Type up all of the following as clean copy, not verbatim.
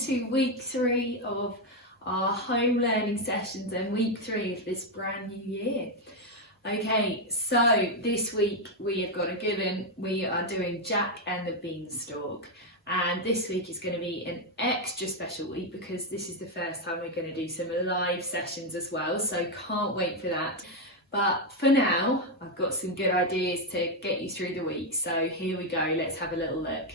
into week 3 of our home learning sessions and week 3 of this brand new year. Okay, so this week we have got a good one. We are doing Jack and the Beanstalk, and this week is going to be an extra special week because this is the first time we're going to do some live sessions as well, so can't wait for that. But for now, I've got some good ideas to get you through the week, so here we go, let's have a little look.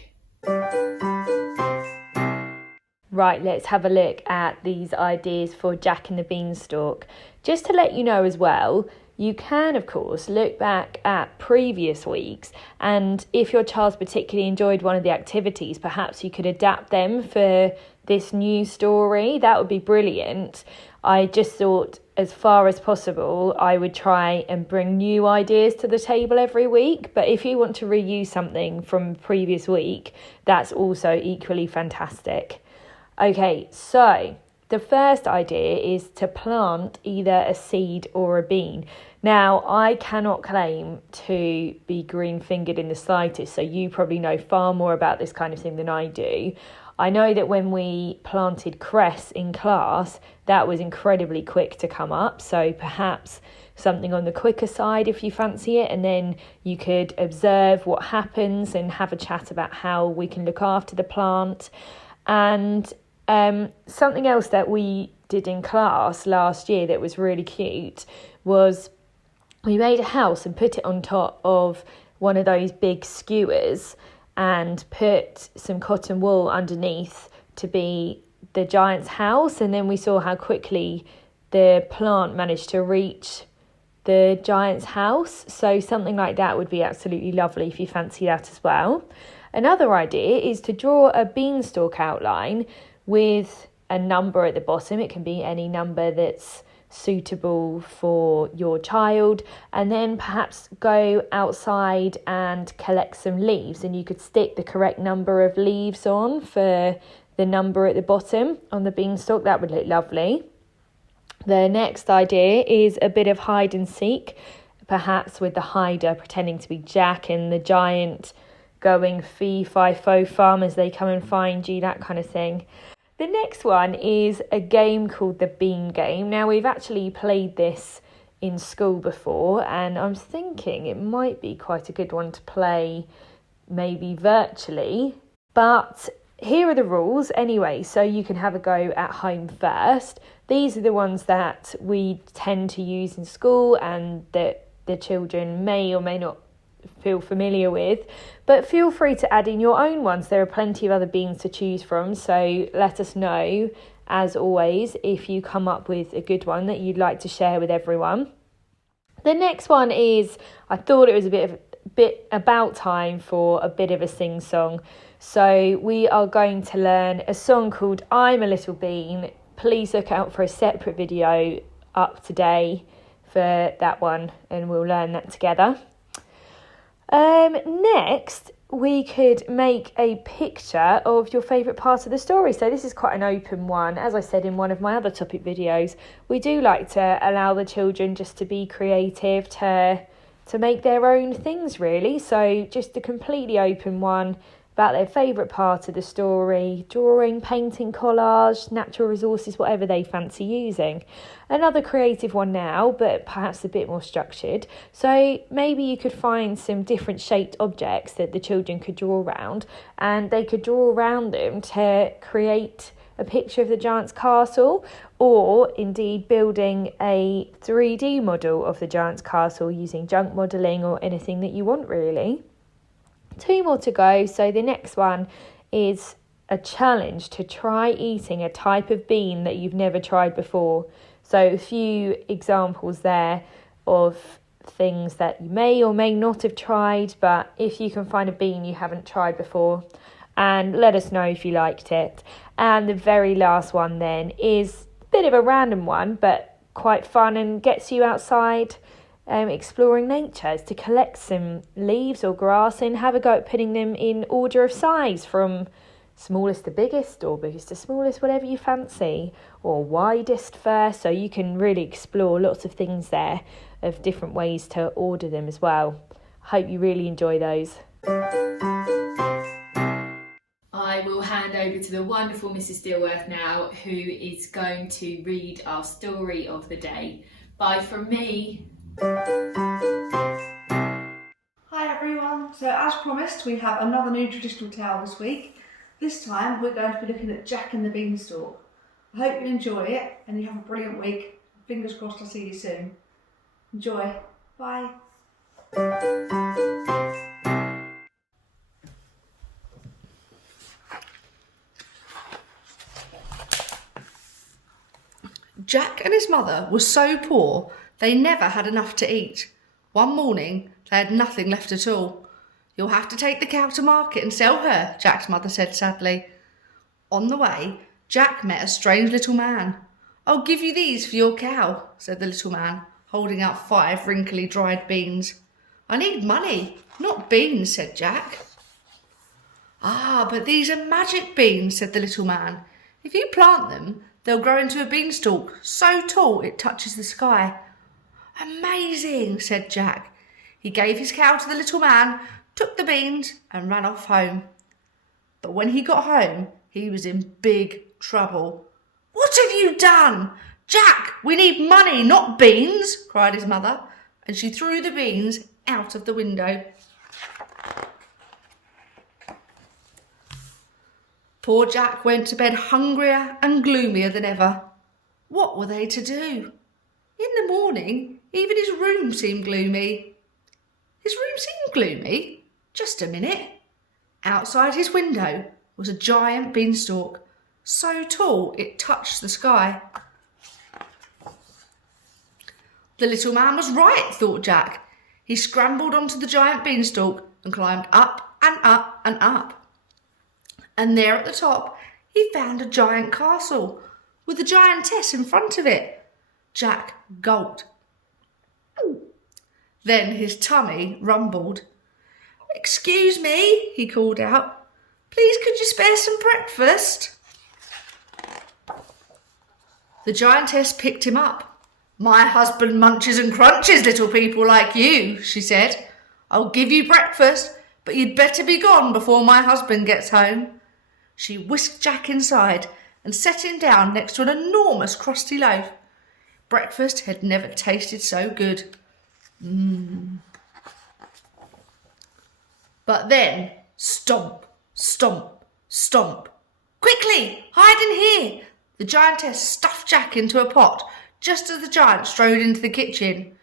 Right, let's have a look at these ideas for Jack and the Beanstalk. Just to let you know as well, you can, of course, look back at previous weeks, and if your child's particularly enjoyed one of the activities, perhaps you could adapt them for this new story. That would be brilliant. I just thought, as far as possible, I would try and bring new ideas to the table every week. But if you want to reuse something from the previous week, that's also equally fantastic. Okay, so the first idea is to plant either a seed or a bean. Now, I cannot claim to be green-fingered in the slightest, so you probably know far more about this kind of thing than I do. I know that when we planted cress in class, that was incredibly quick to come up, so perhaps something on the quicker side if you fancy it, and then you could observe what happens and have a chat about how we can look after the plant. And something else that we did in class last year that was really cute was we made a house and put it on top of one of those big skewers and put some cotton wool underneath to be the giant's house, and then we saw how quickly the plant managed to reach the giant's house. So something like that would be absolutely lovely if you fancy that as well. Another idea is to draw a beanstalk outline with a number at the bottom. It can be any number that's suitable for your child, and then perhaps go outside and collect some leaves, and you could stick the correct number of leaves on for the number at the bottom on the beanstalk. That would look lovely. The next idea is a bit of hide and seek, perhaps with the hider pretending to be Jack and the giant going fee fi fo fum as they come and find you, that kind of thing. The next one is a game called the Bean Game. Now, we've actually played this in school before, and I'm thinking it might be quite a good one to play maybe virtually. But here are the rules anyway, so you can have a go at home first. These are the ones that we tend to use in school and that the children may or may not feel familiar with, but feel free to add in your own ones. There are plenty of other beans to choose from, so let us know, as always, if you come up with a good one that you'd like to share with everyone. The next one is, I thought it was a bit about time for a bit of a sing-song, so we are going to learn a song called I'm a Little Bean. Please look out for a separate video up today for that one, and we'll learn that together. Next, we could make a picture of your favourite part of the story. So this is quite an open one. As I said in one of my other topic videos, we do like to allow the children just to be creative, to make their own things really. So just a completely open one about their favourite part of the story, drawing, painting, collage, natural resources, whatever they fancy using. Another creative one now, but perhaps a bit more structured. So maybe you could find some different shaped objects that the children could draw around, and they could draw around them to create a picture of the giant's castle, or indeed building a 3D model of the giant's castle using junk modelling or anything that you want really. 2 more to go. So the next one is a challenge to try eating a type of bean that you've never tried before. So a few examples there of things that you may or may not have tried, but if you can find a bean you haven't tried before, and let us know if you liked it. And the very last one then is a bit of a random one, but quite fun and gets you outside exploring nature, is to collect some leaves or grass and have a go at putting them in order of size from smallest to biggest, or biggest to smallest, whatever you fancy, or widest first. So you can really explore lots of things there of different ways to order them as well. Hope you really enjoy those. I will hand over to the wonderful Mrs. Dilworth now, who is going to read our story of the day. Bye from me. Hi everyone, so as promised we have another new traditional tale this week. This time we're going to be looking at Jack and the Beanstalk. I hope you enjoy it and you have a brilliant week. Fingers crossed I'll see you soon. Enjoy. Bye. Jack and his mother were so poor they never had enough to eat. One morning they had nothing left at all. "You'll have to take the cow to market and sell her," Jack's mother said sadly. On the way, Jack met a strange little man. "I'll give you these for your cow," said the little man, holding out 5 wrinkly dried beans. "I need money, not beans," said Jack. "Ah, but these are magic beans," said the little man. "If you plant them, they'll grow into a beanstalk so tall it touches the sky." "Amazing," said Jack. He gave his cow to the little man, took the beans and ran off home. But when he got home, he was in big trouble. "What have you done? Jack, we need money, not beans," cried his mother, and she threw the beans out of the window. Poor Jack went to bed hungrier and gloomier than ever. What were they to do? In the morning, even his room seemed gloomy. His room seemed gloomy? Just a minute. Outside his window was a giant beanstalk, so tall it touched the sky. The little man was right, thought Jack. He scrambled onto the giant beanstalk and climbed up and up and up. And there at the top, he found a giant castle with a giantess in front of it. Jack gulped. Then his tummy rumbled. "Excuse me," he called out. "Please could you spare some breakfast?" The giantess picked him up. "My husband munches and crunches little people like you," she said. "I'll give you breakfast, but you'd better be gone before my husband gets home." She whisked Jack inside and set him down next to an enormous crusty loaf. Breakfast had never tasted so good. But then, stomp, stomp, stomp. "Quickly, hide in here!" The giantess stuffed Jack into a pot just as the giant strode into the kitchen.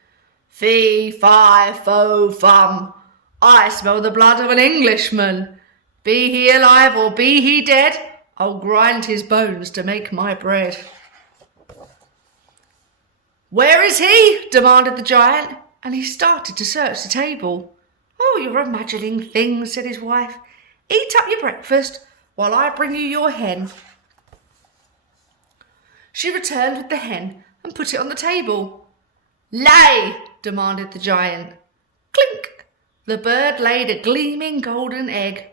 "Fee, fi, fo, fum. I smell the blood of an Englishman. Be he alive or be he dead, I'll grind his bones to make my bread." "Where is he?" demanded the giant, and he started to search the table. "Oh, you're imagining things," said his wife. "Eat up your breakfast while I bring you your hen." She returned with the hen and put it on the table. "Lay!" demanded the giant. Clink! The bird laid a gleaming golden egg.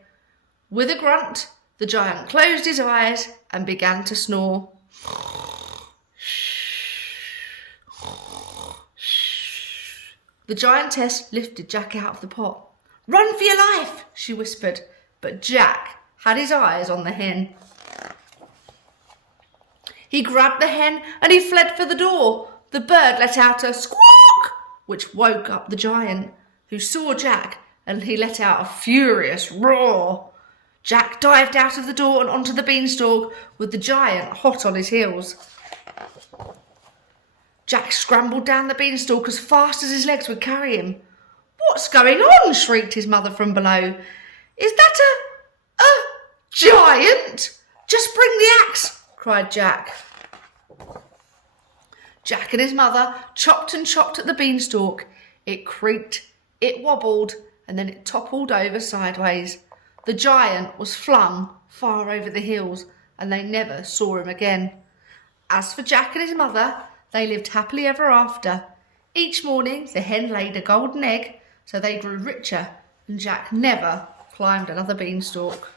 With a grunt, the giant closed his eyes and began to snore. The giantess lifted Jack out of the pot. "Run for your life," she whispered, but Jack had his eyes on the hen. He grabbed the hen and he fled for the door. The bird let out a squawk, which woke up the giant, who saw Jack, and he let out a furious roar. Jack dived out of the door and onto the beanstalk with the giant hot on his heels. Jack scrambled down the beanstalk as fast as his legs would carry him. "What's going on?" shrieked his mother from below. "Is that a giant? Just bring the axe," cried Jack. Jack and his mother chopped and chopped at the beanstalk. It creaked, it wobbled, and then it toppled over sideways. The giant was flung far over the hills, and they never saw him again. As for Jack and his mother, they lived happily ever after. Each morning the hen laid a golden egg, so they grew richer, and Jack never climbed another beanstalk.